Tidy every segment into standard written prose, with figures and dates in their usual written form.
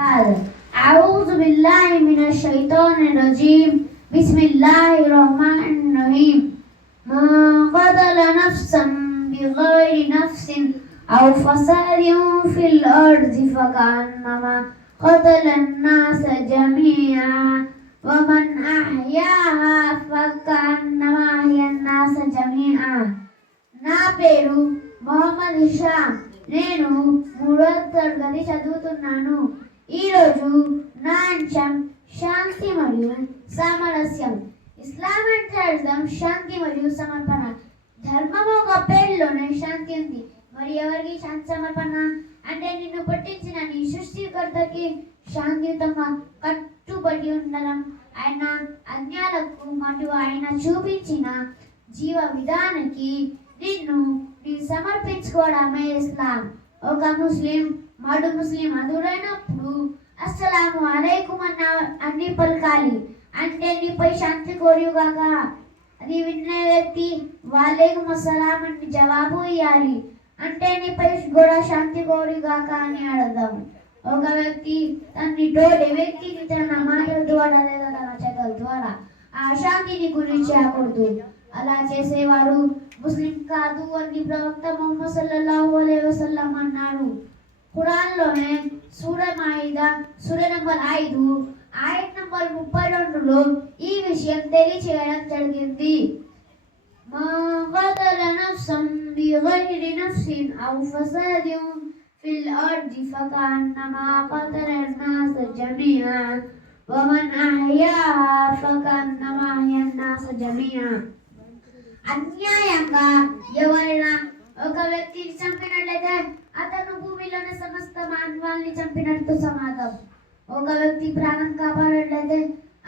أعوذ بالله من الشيطان الرجيم بسم الله الرحمن الرحيم من قتل نفسا بغير نفس أو فساد في الأرض فكأنما قتل الناس جميعا ومن أحياها فكأنما أحيا الناس جميعا. నా పేరు మొహమ్మద్ ఇషామ్. నేను 3వ తరగతి చదువుతున్నాను. ఈరోజు నా అంశం శాంతి మరియు సామరస్యం. ఇస్లాం అంటే అర్థం శాంతి మరియు సమర్పణ. ధర్మం ఒక పేరులోనే శాంతి ఉంది. మరి ఎవరికి శాంతి సమర్పణ అంటే నిన్ను పుట్టించిన నీ సృష్టికర్తకి శాంతియుతంగా కట్టుబడి ఉండడం, ఆయన ఆజ్ఞలకు మరియు ఆయన చూపించిన జీవ విధానానికి నిన్ను సమర్పించుకోవడమే ఇస్లాం. ఒక ముస్లిం మరో ముస్లిం అదురైనప్పుడు అస్సలాము అలైకుం అన్ని పలకాలి. అంటే నీపై శాంతి కోరుగాక. అది విన్న వ్యక్తి వాలేకుం అస్సలాం అని జవాబు ఇవ్వాలి. అంటే నీపై కూడా శాంతి కోరుగాక అని అర్థం. ఒక వ్యక్తి తోటి వ్యక్తిని తన మాటల ద్వారా లేదా తన చేతల ద్వారా ఆ శాంతిని గురించి ఆకూడదు. అలా చేసేవాడు ముస్లిం కాదు అని ప్రవక్త ముహమ్మద్ సల్లల్లాహు అలైహి వసల్లం అన్నాడు. ఖురాన్లోనే సూర మాయిదా సూర నంబర్ 5 ఆయత్ నంబర్ 32లో ఈ విషయం తెలియచేయడం జరిగింది. మన్ ఖతల నఫ్సన్ బిగైరి నఫ్సిన్ ఔ ఫసాదిన్ ఫిల్ అర్ది ఫకన్నమా ఖతల అన్నాస జమీఆ వమన్ అహ్యాహా ఫకన్నమా అహ్యా అన్నాస జమీఆ. అన్యాయంగా ఎవరైనా ఒక వ్యక్తిని చంపినట్లయితే అతను భూమిలోని సమస్త మానవాల్ని చంపినట్టు సమానం. ఒక వ్యక్తి ప్రాణం కాపాడినట్లయితే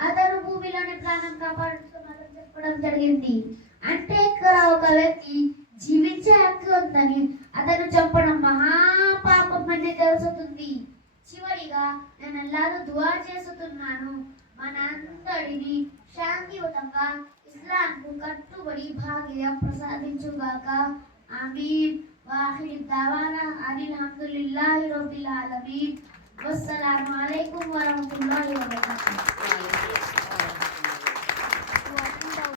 అతను భూమిలోని ప్రాణం కాపాడుతూ సమానం చెప్పడం జరిగింది. అంటే ఇక్కడ ఒక వ్యక్తి జీవించే హక్కు ఉందని అతను చంపడం మహాపాపం అని తెలుస్తుంది. చివరిగా నేను అల్లాహ్ను దుఆ చేస్తున్నాను, మన అందరినీ శాంతియుతంగా ఇస్లాంకు కట్టుబడి భాగ్యం ప్రసాదించుగాక. ఆమీన్. వాఖిర్ దావానా అనిల్ హమ్దులిల్లాహి రబ్బిల్ ఆలమీన్. వస్సలాము అలైకుం వరహ్మతుల్లాహి వబరకాతుహు.